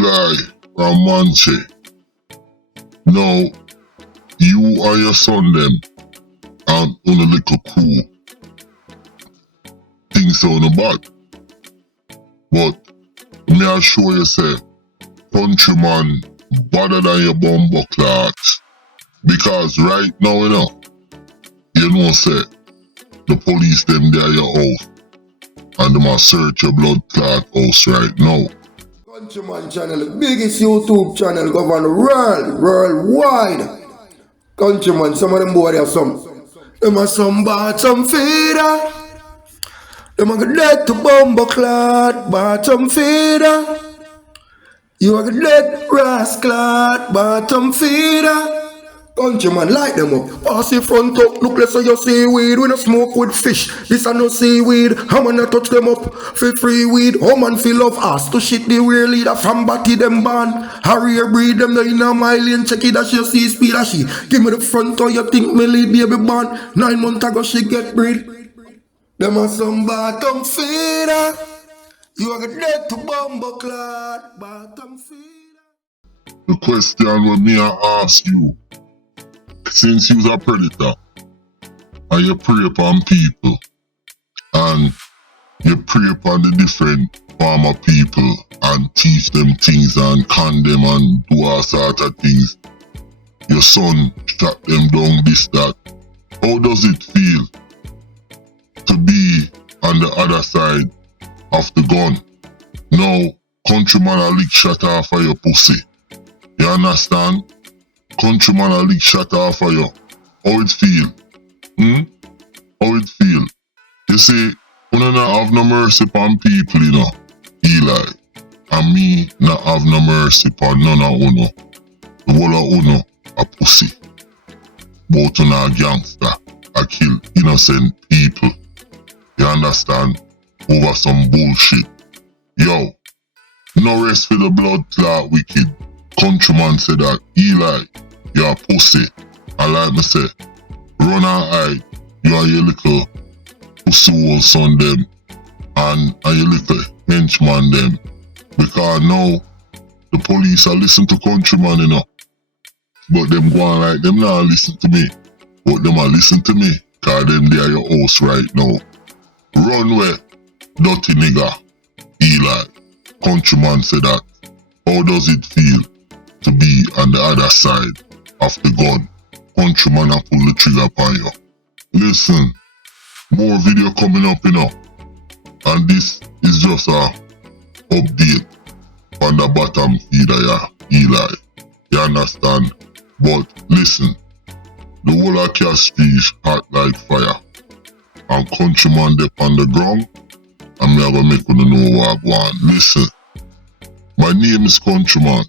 ELIE from Manche. Now, you and your son them and on a little crew. Things sound bad. But me I show you say, Countryman better than your bumbo clot. Because right now, you know say, the police them there your house. And they must search your blood clot house right now. Countryman channel, the biggest YouTube channel govern the world, worldwide. Countryman, some of them boy have some. Them have some bottom feeder. Them are dead to bumbo clot, bottom feeder. You are dead rascal, bottom feeder. Countryman, light them up. Pass your front up, look less of your seaweed. We no smoke with fish, this are no seaweed. How man touch them up, feel free weed. How man feel love us to shit the real leader from batty them ban. Harrier breed them no in a mile and check it as you see speed as she. Give me the front or you think me lead baby born. 9 months ago she get breed. Them are some bottom feeder. You are dead to bumbo clot, bottom feeder. The question what me I ask you, since you's a predator, and you prey upon people, and you prey upon the different farmer people, and teach them things, and con them, and do all sort of things, your son shot them down, this, that. How does it feel to be on the other side of the gun? Now, Countryman a lick shot off of your pussy. You understand? Countryman a lick shot off of you. How it feel? How it feel? You see, you not have no mercy upon people, ELIE. And me not have no mercy upon none of uno. The whole of uno a pussy. Both uno a gangster. A kill innocent people. You understand? Over some bullshit. Yo, no rest for the blood clot wicked. Countryman said that, ELIE, you're a pussy. And like me say, run and hide, you are your little pussy old son them, and your little henchman them. Because now, the police are listen to Countryman, But them go on like them not listen to me. But them are listen to me, cause them they are your host right now. Run where, dirty nigga, ELIE. Countryman said that. How does it feel to be on the other side of the gun? Countryman a pull the trigger upon you. Listen, more video coming up, And this is just a update on the bottom feeder, ELIE. You understand? But listen, the whole of Castry is hot like fire. And Countryman dey on the ground, and me a go make you know what I want. Listen, my name is Countryman.